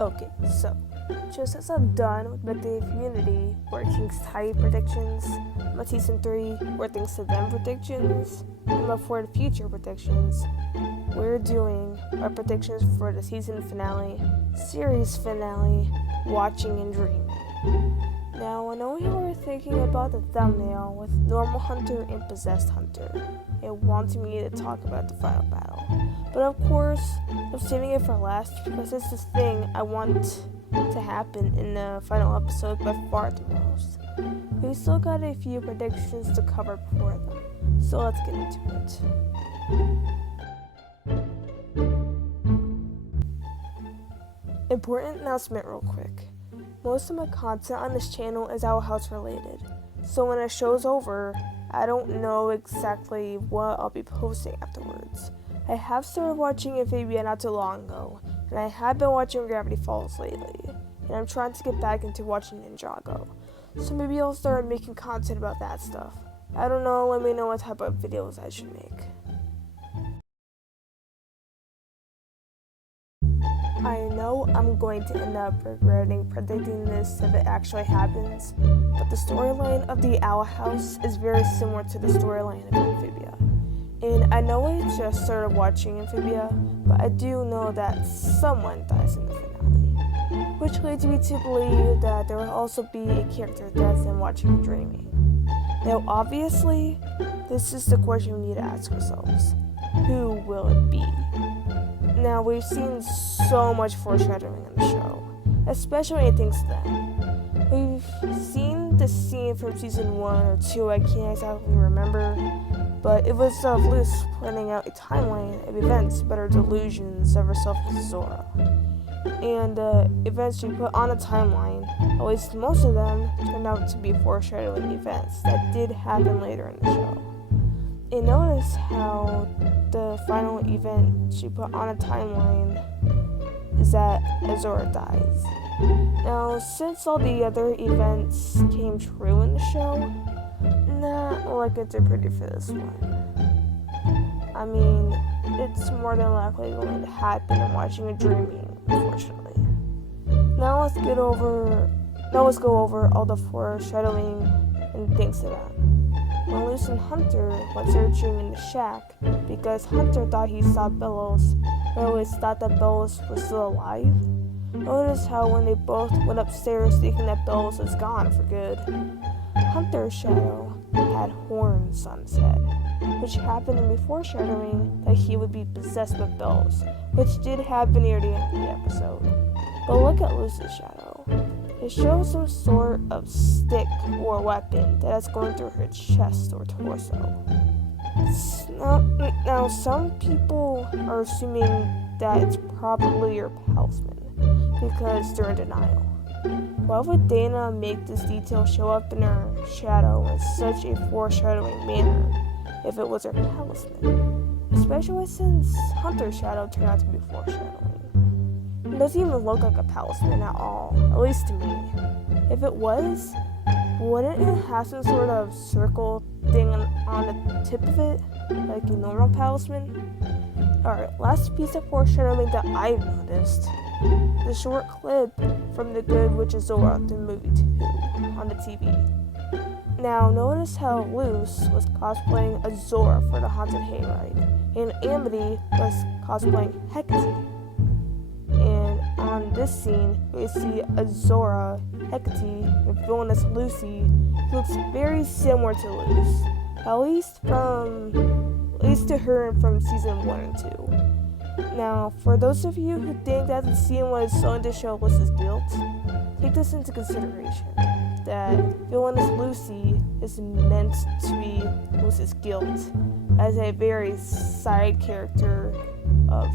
Okay, so just as I'm done with Midday Community, where King's Tide predictions, my season 3, where things to them predictions, and my For the Future predictions, we're doing our predictions for the season finale, series finale, Watching and Dreaming. Now, I know you were thinking about the thumbnail with Normal Hunter and Possessed Hunter, and wanting me to talk about the final battle. But of course, I'm saving it for last because it's this thing I want to happen in the final episode by far the most. We still got a few predictions to cover before them, so let's get into it. Important announcement real quick. Most of my content on this channel is Owl House related, so when the show's over, I don't know exactly what I'll be posting afterwards. I have started watching Amphibia not too long ago, and I have been watching Gravity Falls lately, and I'm trying to get back into watching Ninjago, so maybe I'll start making content about that stuff. I don't know, let me know what type of videos I should make. I know I'm going to end up regretting predicting this if it actually happens, but the storyline of the Owl House is very similar to the storyline of Amphibia. And I know I just started watching Amphibia, but I do know that someone dies in the finale, which leads me to believe that there will also be a character death in Watching and Dreaming. Now obviously, this is the question we need to ask ourselves. Who will it be? Now, we've seen so much foreshadowing in the show, especially when it thinks them. We've seen the scene from season 1 or 2, I can't exactly remember, but it was of Luz planning out a timeline of events about her delusions of herself as Zora. And the events she put on a timeline, at least most of them, turned out to be foreshadowing events that did happen later in the show. And notice how the final event she put on a timeline is that Azora dies. Now, since all the other events came true in the show, not like it's a pretty for this one. I mean, it's more than likely going to happen in Watching and Dreaming, unfortunately. Now let's go over all the foreshadowing and things to them. When Luz and Hunter went searching in the shack because Hunter thought he saw Bellows, but always thought that Bellows was still alive. Notice how when they both went upstairs thinking that Bellows was gone for good, Hunter's shadow had horns on his head, which happened to be foreshadowing that he would be possessed with Bellows, which did happen near the end of the episode. But look at Luz's shadow. It shows some sort of stick or weapon that is going through her chest or torso. Now, some people are assuming that it's probably her talisman because they're in denial. Why would Dana make this detail show up in her shadow in such a foreshadowing manner if it was her talisman? Especially since Hunter's shadow turned out to be foreshadowing. It doesn't even look like a talisman at all, at least to me. If it was, wouldn't it have some sort of circle thing on the tip of it, like a normal talisman? Alright, last piece of foreshadowing that I've noticed. The short clip from The Good Witch of Zora, the movie 2, on the TV. Now, notice how Luz was cosplaying Azora for the Haunted Hayride, and Amity was cosplaying Hecate. And on this scene, we see Azora, Hecate, and villainous Lucy, who looks very similar to Luz, at least to her from season 1 and 2. Now, for those of you who think that the scene was going to show Luz's guilt, take this into consideration, that villainous Lucy is meant to be Luz's guilt as a very side character of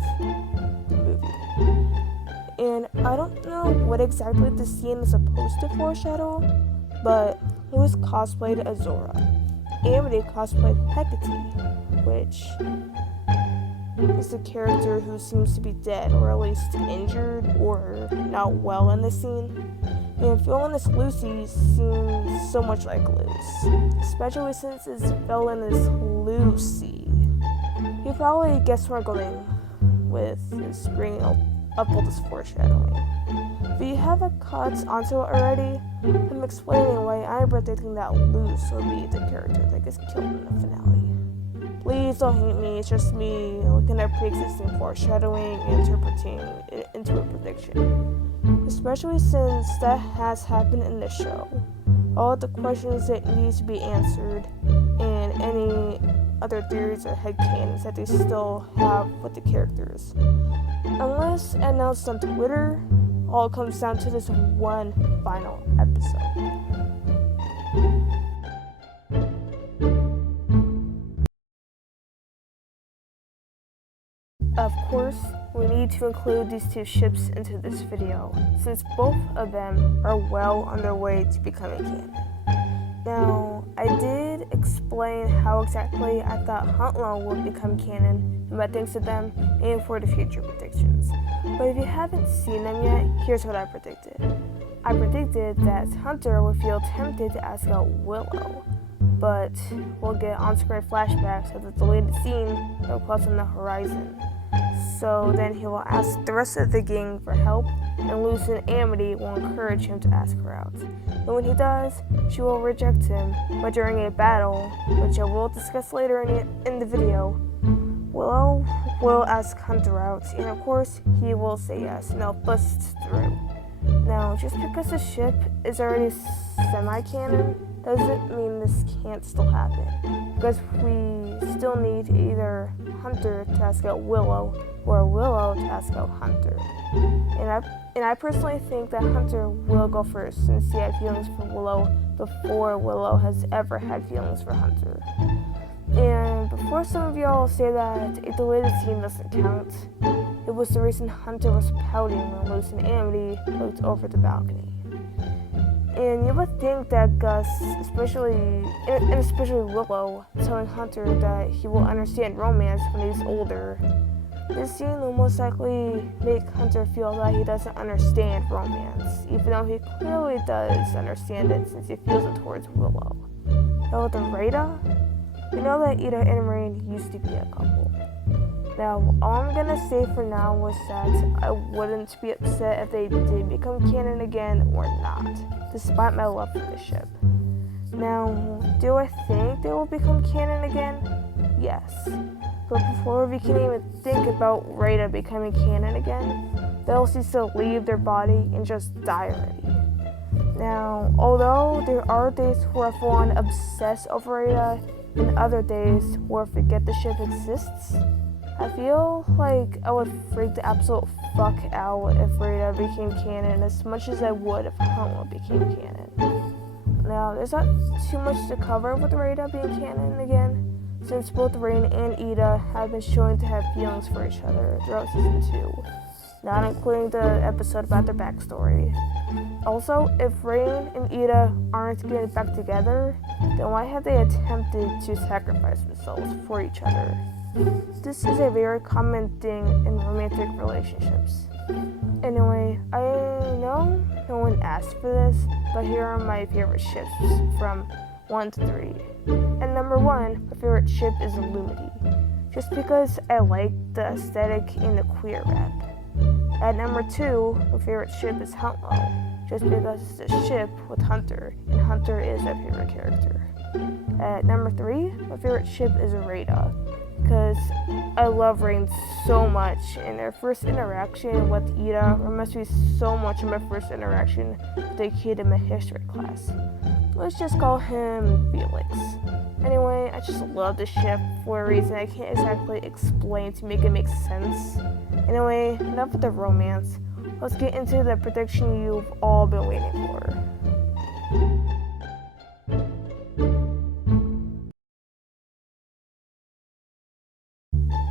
the movie. And I don't know what exactly the scene is supposed to foreshadow, but Luz cosplayed Azora. Amity cosplayed Hecate, which is a character who seems to be dead, or at least injured, or not well in the scene. And villainous Lucy seems so much like Luz, especially since his villain is Lucy. You probably guessed where I'm going with this bringing up of all this foreshadowing. If you haven't caught onto it already, I'm explaining why I'm predicting that Luz will be the character that gets killed in the finale. Please don't hate me, it's just me looking at pre-existing foreshadowing and interpreting it into a prediction. Especially since that has happened in the show. All the questions that need to be answered, and any other theories or headcanons that they still have with the characters. Unless announced on Twitter, all comes down to this one final episode. Of course, we need to include these two ships into this video, since both of them are well on their way to becoming canon. Now, I did explain how exactly I thought Huntlaw would become canon, and my thanks to them, and for the future predictions. But if you haven't seen them yet, here's what I predicted. I predicted that Hunter would feel tempted to ask out Willow, but we'll get on-screen flashbacks of the deleted scene that will cause on the horizon. So then he will ask the rest of the gang for help, and Luz and Amity will encourage him to ask her out. But when he does, she will reject him, but during a battle, which I will discuss later in the video, Willow will ask Hunter out, and of course, he will say yes, and they'll bust through. Now, just because the ship is already semi-canon, doesn't mean this can't still happen, because we still need either Hunter to ask out Willow, or Willow to ask out Hunter. And I personally think that Hunter will go first, since he had feelings for Willow before Willow has ever had feelings for Hunter. And before some of y'all say that a deleted scene doesn't count, it was the reason Hunter was pouting when Luz and Amity looked over the balcony. And you would think that Gus, especially Willow, telling Hunter that he will understand romance when he's older. This scene will most likely make Hunter feel that he doesn't understand romance, even though he clearly does understand it since he feels it towards Willow. Now with Rada, we know that Ida and Rain used to be a couple. Now, all I'm gonna say for now was that I wouldn't be upset if they did become canon again or not, despite my love for the ship. Now, do I think they will become canon again? Yes. But before we can even think about Rada becoming canon again, they'll cease to leave their body and just die already. Now, although there are days where I full on obsess over Rada, and other days where I forget the ship exists, I feel like I would freak the absolute fuck out if Rada became canon as much as I would if Huntlaw became canon. Now, there's not too much to cover with Rada being canon again, since both Rain and Ida have been shown to have feelings for each other throughout season 2, not including the episode about their backstory. Also, if Rain and Ida aren't getting back together, then why have they attempted to sacrifice themselves for each other? This is a very common thing in romantic relationships. Anyway, I know no one asked for this, but here are my favorite ships from 1 to 3. And number 1, my favorite ship is Illumity, just because I like the aesthetic and the queer rap. At number 2, my favorite ship is Huntlaw, just because it's a ship with Hunter, and Hunter is my favorite character. At number 3, my favorite ship is Rada, because I love Rain so much, and their first interaction with Ida reminds me so much of my first interaction with a kid in my history class. Let's just call him Felix. Anyway, I just love the ship for a reason I can't exactly explain to make it make sense. Anyway, enough with the romance. Let's get into the prediction you've all been waiting for.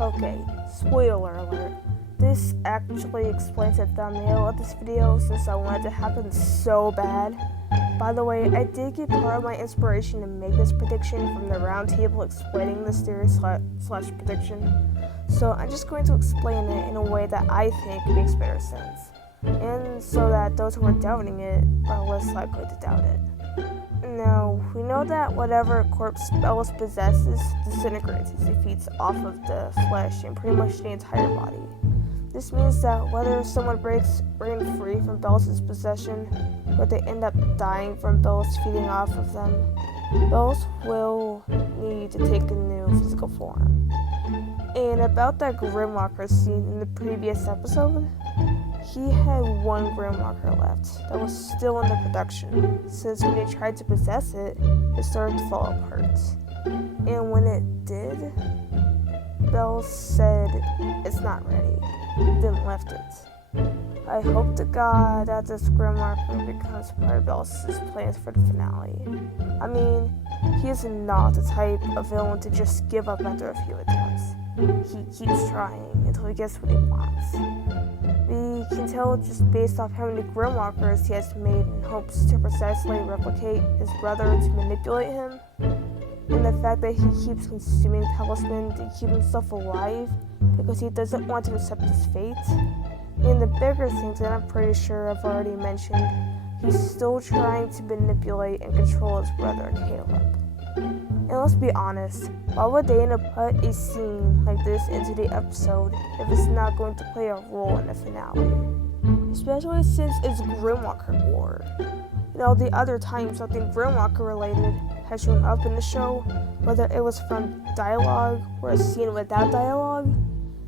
Okay, spoiler alert. This actually explains the thumbnail of this video since I wanted it to happen so bad. By the way, I did get part of my inspiration to make this prediction from the round table explaining this theory slash prediction. So I'm just going to explain it in a way that I think makes better sense, and so that those who are doubting it are less likely to doubt it. Now, we know that whatever a corpse Bellis possesses disintegrates as it feeds off of the flesh and pretty much the entire body. This means that whether someone breaks Rain free from Bells' possession, or they end up dying from Bells feeding off of them, Bells will need to take a new physical form. And about that Grimwalker scene in the previous episode, he had one Grimwalker left that was still under production, since when he tried to possess it, it started to fall apart. And when it did, Bells said it's not ready, then left it. I hope to God that this Grimwalker becomes part of Bells' plans for the finale. I mean, he is not the type of villain to just give up after a few attempts. He keeps trying until he gets what he wants. We can tell just based off how many Grimwalkers he has made in hopes to precisely replicate his brother to manipulate him, and the fact that he keeps consuming talisman to keep himself alive because he doesn't want to accept his fate. And the bigger things that I'm pretty sure I've already mentioned, he's still trying to manipulate and control his brother Caleb. And let's be honest, why would Dana put a scene like this into the episode if it's not going to play a role in the finale? Especially since it's Grimwalker lore. The other time something Grimwalker related has shown up in the show, whether it was from dialogue or a scene without dialogue,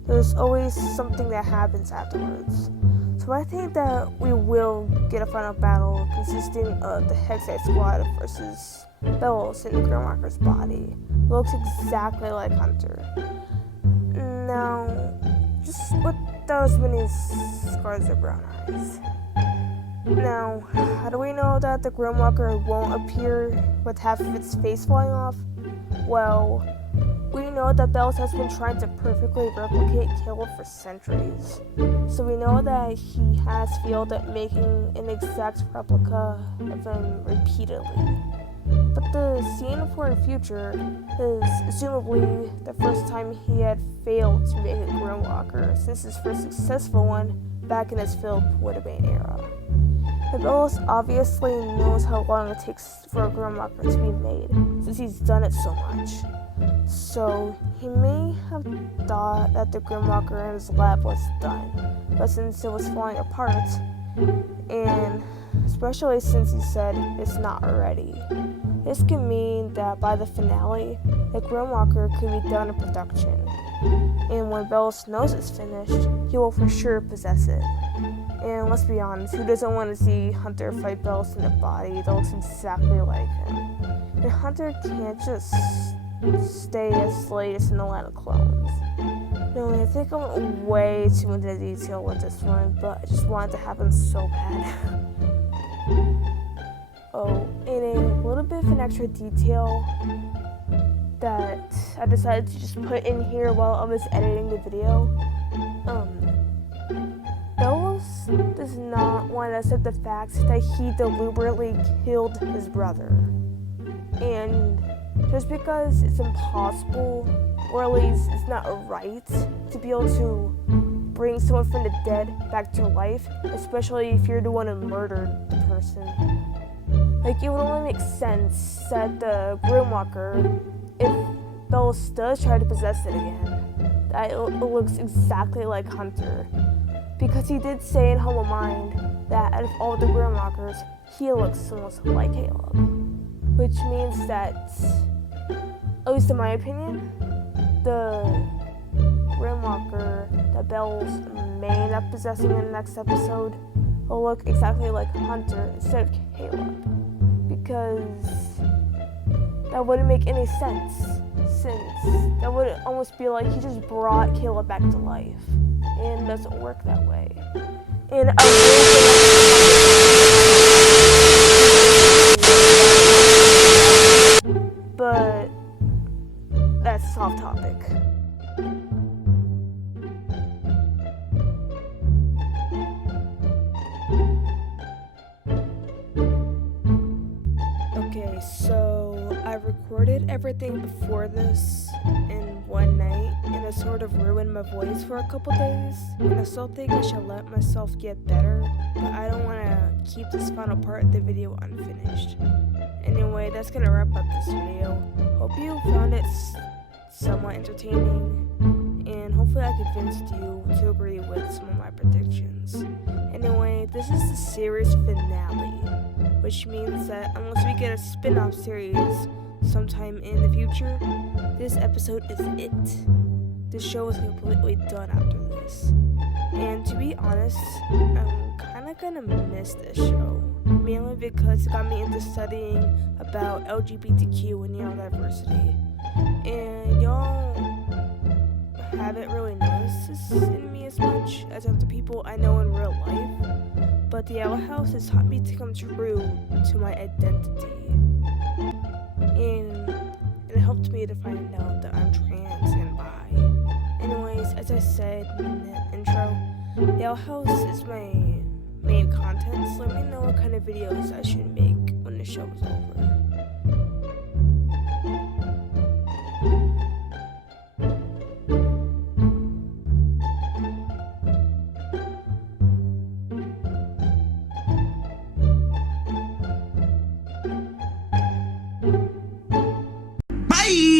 there's always something that happens afterwards. So I think that we will get a final battle consisting of the Hexite Squad versus Bells in the Grimwalker's body. It looks exactly like Hunter. Now, just with those many scars of brown eyes. Now, how do we know that the Grimwalker won't appear with half of its face falling off? Well, we know that Bells has been trying to perfectly replicate Caleb for centuries. So we know that he has failed at making an exact replica of him repeatedly. But the scene for the future is assumably the first time he had failed to make a Grimwalker since his first successful one back in his Philip Woodbane era. And Bells obviously knows how long it takes for a Grimwalker to be made, since he's done it so much. So he may have thought that the Grimwalker in his lab was done, but since it was falling apart, and especially since he said it's not ready, this could mean that by the finale, the Grimwalker could be done in production. And when Bells knows it's finished, he will for sure possess it. And let's be honest, who doesn't want to see Hunter fight Bells in a body that looks exactly like him? And Hunter can't just stay as Slade in the land of clones. No, I think I went way too into detail with this one, but I just wanted to happen so bad. Oh, and a little bit of an extra detail that I decided to just put in here while I was editing the video. Bells does not want to accept the fact that he deliberately killed his brother. And just because it's impossible, or at least it's not right, to be able to bring someone from the dead back to life, especially if you're the one who murdered the person. Like, it would only make sense that the Grimwalker, if Bells does try to possess it again, that it looks exactly like Hunter. Because he did say in Home of Mind that out of all the Grimwalkers, he looks the most like Caleb. Which means that, at least in my opinion, the Grimwalker that Bells may end up possessing in the next episode will look exactly like Hunter instead of Caleb. Because that wouldn't make any sense, since that would almost be like he just brought Caleb back to life, and it doesn't work that way. And but that's off topic. Okay, so I recorded everything before this in one night, and it sort of ruined my voice for a couple days, and I still think I should let myself get better, but I don't want to keep this final part of the video unfinished. Anyway, that's gonna wrap up this video. Hope you found it somewhat entertaining, and hopefully I convinced you to agree with some of my predictions. Anyway, this is the series finale, which means that unless we get a spin-off series sometime in the future, this episode is it. The show is completely done after this. And to be honest, I'm kinda gonna miss this show, mainly because it got me into studying about LGBTQ and neurodiversity. And y'all haven't really noticed this in me as much as other people I know in real life, but the Owl House has taught me to come true to my identity. And it helped me to find out that I'm trans and bi. Anyways, as I said in the intro, the Owl House is my main content, so let me know what kind of videos I should make when the show is over. Bye!